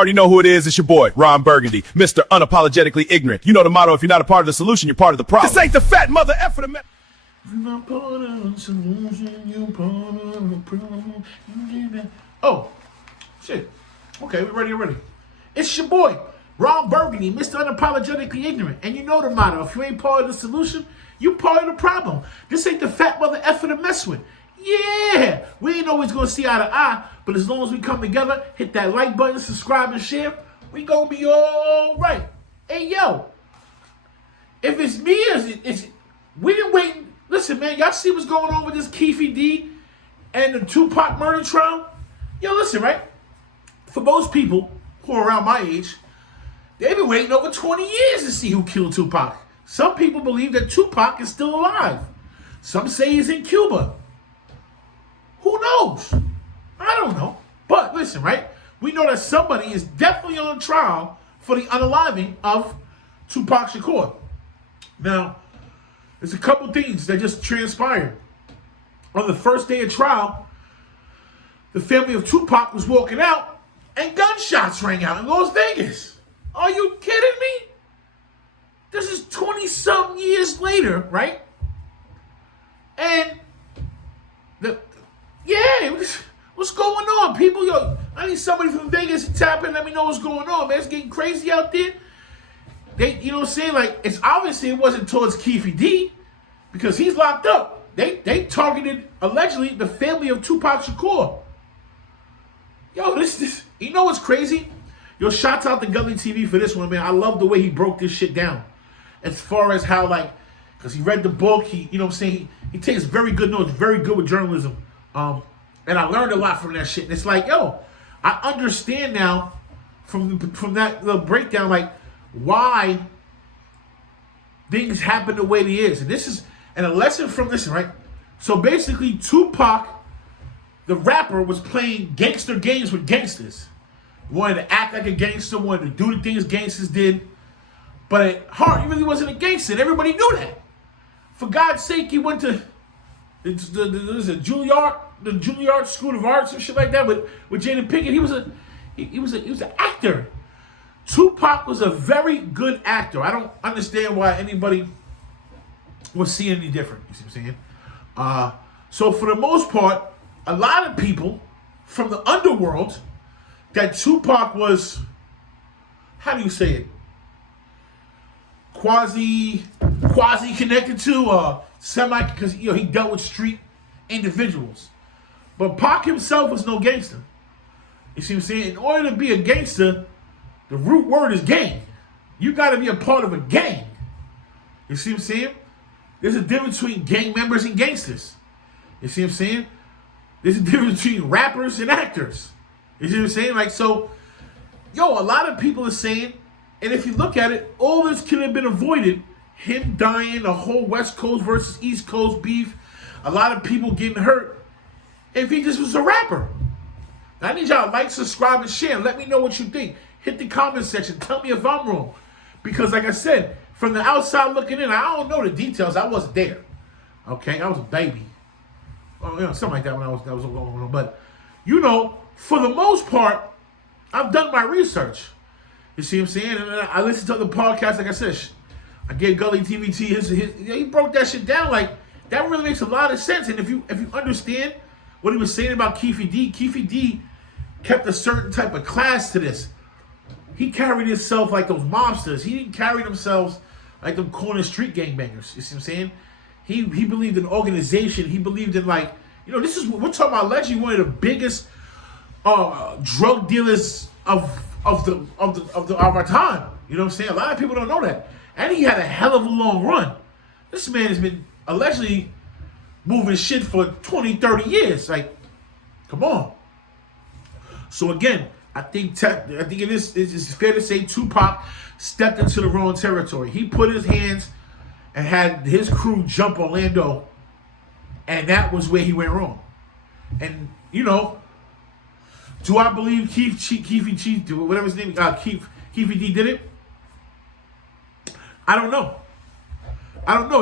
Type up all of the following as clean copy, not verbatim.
already know who it is. It's your boy, Ron Burgundy, Mr. Unapologetically Ignorant. You know the motto, if you're not a part of the solution, you're part of the problem. This ain't the fat mother effer. You're not part of the solution, you're part of the problem. Oh, shit. Okay, we're ready. It's your boy, Ron Burgundy, Mr. Unapologetically Ignorant. And you know the motto, if you ain't part of the solution, you part of the problem. This ain't the fat mother effer to mess with. Yeah, we ain't always gonna see eye to eye, but as long as we come together, hit that like button, subscribe and share, we gonna be all right. Hey, yo, if it's me, we been waiting. Listen, man, y'all see what's going on with this Keefe D and the Tupac murder trial? Yo, listen, right? For most people who are around my age, they've been waiting over 20 years to see who killed Tupac. Some people believe that Tupac is still alive. Some say he's in Cuba. Who knows? I don't know. But listen, right? We know that somebody is definitely on trial for the unaliving of Tupac Shakur. Now, there's a couple things that just transpired. On the first day of trial, the family of Tupac was walking out and gunshots rang out in Las Vegas. Are you kidding me? This is 20-something years later, right? And what's going on, people? Yo, I need somebody from Vegas to tap in. Let me know what's going on, man. It's getting crazy out there. You know what I'm saying? Like, it's obviously it wasn't towards Keefe D because he's locked up. They targeted allegedly the family of Tupac Shakur. Yo, this you know what's crazy? Yo, shouts out to Gully TV for this one, man. I love the way he broke this shit down. As far as how, like, because he read the book, you know what I'm saying? He takes very good notes, very good with journalism. And I learned a lot from that shit. And it's like, yo, I understand now from that little breakdown, like, why things happen the way they is. And a lesson from this, right? So basically, Tupac, the rapper, was playing gangster games with gangsters. Wanted to act like a gangster, wanted to do the things gangsters did. But at heart, he really wasn't a gangster. And everybody knew that. For God's sake, he went to the Juilliard School of Arts and shit like that with Jada Pinkett. He was an actor. Tupac was a very good actor. I don't understand why anybody was seeing any different. You see what I'm saying? So for the most part, a lot of people from the underworld that Tupac was, how do you say it? Quasi connected to, semi, because he dealt with street individuals. But Pac himself was no gangster. You see what I'm saying? In order to be a gangster, the root word is gang. You got to be a part of a gang. You see what I'm saying? There's a difference between gang members and gangsters. You see what I'm saying? There's a difference between rappers and actors. You see what I'm saying? Like, so, yo, a lot of people are saying, and if you look at it, all this could have been avoided. Him dying, the whole West Coast versus East Coast beef, a lot of people getting hurt, if he just was a rapper. I need y'all to like, subscribe, and share. Let me know what you think. Hit the comment section. Tell me if I'm wrong. Because like I said, from the outside looking in, I don't know the details. I wasn't there. Okay? I was a baby. Well, something like that when that was going on. But, for the most part, I've done my research. You see what I'm saying? And I listened to other podcasts, like I said. I gave Gully TVT he broke that shit down. Like, that really makes a lot of sense. And if you understand what he was saying about Keefe D kept a certain type of class to this. He carried himself like those mobsters. He didn't carry themselves like them corner street gangbangers. You see what I'm saying? He believed in organization. He believed in, like, this is we're talking about allegedly one of the biggest drug dealers of our time. You know what I'm saying? A lot of people don't know that. And he had a hell of a long run. This man has been allegedly moving shit for 20, 30 years. Like, come on. So again, I think it is fair to say Tupac stepped into the wrong territory. He put his hands and had his crew jump Orlando, and that was where he went wrong. And do I believe Keefe, whatever his name, Keefe D did it? I don't know.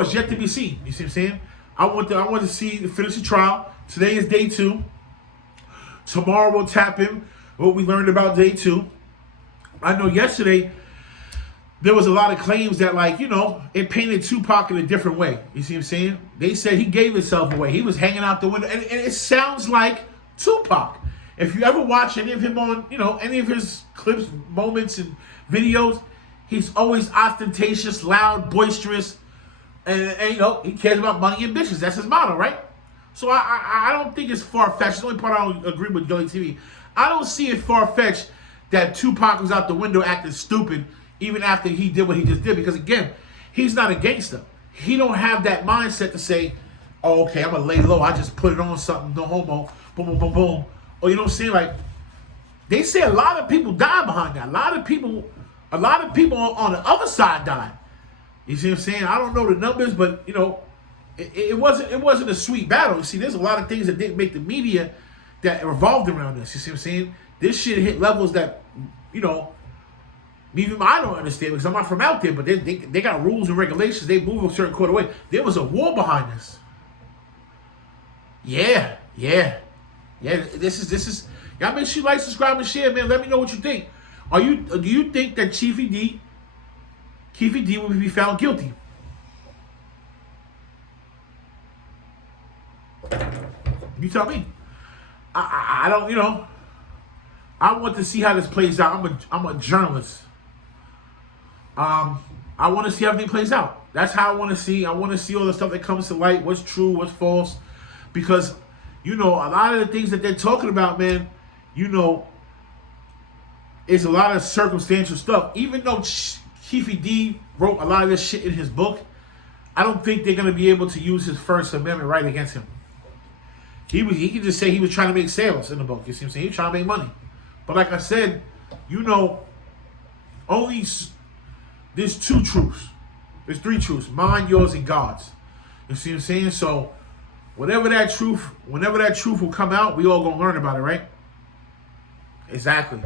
It's yet to be seen. You see what I'm saying? I want to finish the trial. Today is day 2. Tomorrow we'll tap in what we learned about day 2. I know yesterday there was a lot of claims that, like, it painted Tupac in a different way. You see what I'm saying? They said he gave himself away. He was hanging out the window. And it sounds like Tupac. If you ever watch any of him on, any of his clips, moments, and videos, he's always ostentatious, loud, boisterous. And he cares about money and bitches. That's his motto, right? So I don't think it's far-fetched. The only part I don't agree with Gully TV, I don't see it far-fetched that Tupac was out the window acting stupid even after he did what he just did. Because, again, he's not a gangster. He don't have that mindset to say, oh, okay, I'm going to lay low. I just put it on something, no homo, boom, boom, boom, boom. Or, you know what I'm saying? Like, they say a lot of people died behind that. A lot of people on the other side died. You see what I'm saying? I don't know the numbers, but, it wasn't a sweet battle. You see, there's a lot of things that didn't make the media that revolved around this. You see what I'm saying? This shit hit levels that, even I don't understand because I'm not from out there, but they got rules and regulations. They move a certain quarter way. There was a war behind this. Yeah. This is. Y'all make sure you like, subscribe, and share, man. Let me know what you think. Do you think that Keefe D will be found guilty? You tell me. I don't. I want to see how this plays out. I'm a journalist. I want to see how everything plays out. That's how I want to see. I want to see all the stuff that comes to light, what's true, what's false. Because, a lot of the things that they're talking about, man, it's a lot of circumstantial stuff. Even though Keefe D wrote a lot of this shit in his book, I don't think they're going to be able to use his First Amendment right against him. He can just say he was trying to make sales in the book. You see what I'm saying? He was trying to make money. But like I said, only there's two truths. There's three truths: mine, yours, and God's. You see what I'm saying? So whenever that truth will come out, we all gonna learn about it, right? Exactly.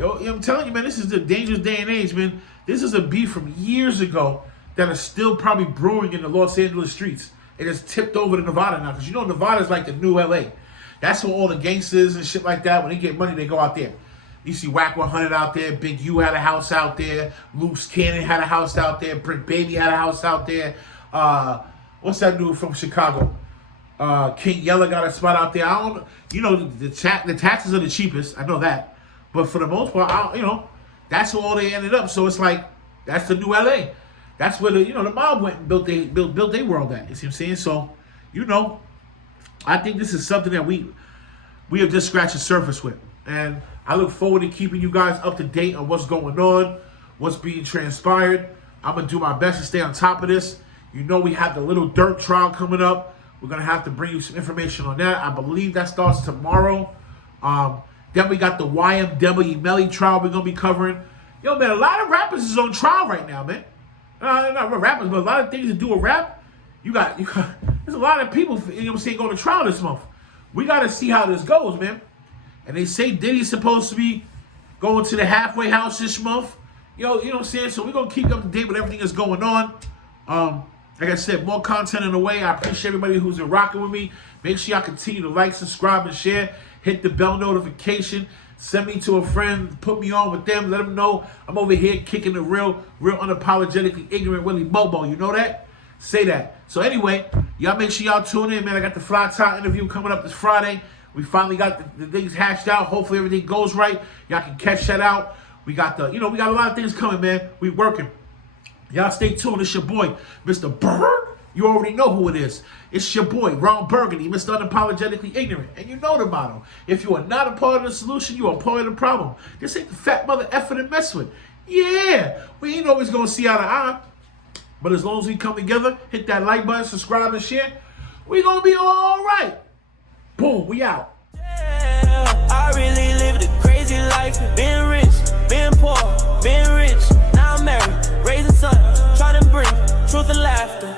I'm telling you, man, this is the dangerous day and age, man. This is a beef from years ago that is still probably brewing in the Los Angeles streets. It has tipped over to Nevada now, because Nevada's like the new LA. That's where all the gangsters and shit like that, when they get money, they go out there. You see Whack 100 out there, Big U had a house out there, Luke's Cannon had a house out there, Brick Baby had a house out there. What's that dude from Chicago? King Yeller got a spot out there. I don't, the taxes are the cheapest. I know that, but for the most part, that's where all they ended up. So it's like that's the new LA. That's where the mob went and built their world at. You see what I'm saying? So, I think this is something that we have just scratched the surface with, and I look forward to keeping you guys up to date on what's going on, what's being transpired. I'm gonna do my best to stay on top of this. We have the Little Dirt trial coming up. We're gonna have to bring you some information on that. I believe that starts tomorrow. Then we got the YMW Melly trial we're gonna be covering. Man, a lot of rappers is on trial right now, man. Not rappers, but a lot of things to do with rap. You got there's a lot of people, going to trial this month. We got to see how this goes, man. And they say Diddy's supposed to be going to the halfway house this month. You know what I'm saying? So we're going to keep up to date with everything that's going on. Like I said, more content in the way. I appreciate everybody who's been rocking with me. Make sure y'all continue to like, subscribe, and share. Hit the bell notification. Send me to a friend. Put me on with them. Let them know I'm over here kicking the real unapologetically ignorant Willie Bobo. You know that? Say that. So anyway, y'all make sure y'all tune in, man. I got the Fly Tie interview coming up this Friday. We finally got the things hashed out. Hopefully everything goes right. Y'all can catch that out. We got we got a lot of things coming, man. We working. Y'all stay tuned. It's your boy, Mr. Bird. You already know who it is. It's your boy, Ron Burgundy, Mr. Unapologetically Ignorant. And you know the motto. If you are not a part of the solution, you are part of the problem. This ain't the fat mother effing to mess with. Yeah, we ain't always going to see eye to eye. But as long as we come together, hit that like button, subscribe, and share, we going to be all right. Boom, we out. Yeah, I really lived a crazy life. Been rich, been poor, been rich. Now I'm married, raising son, trying to bring truth and laughter.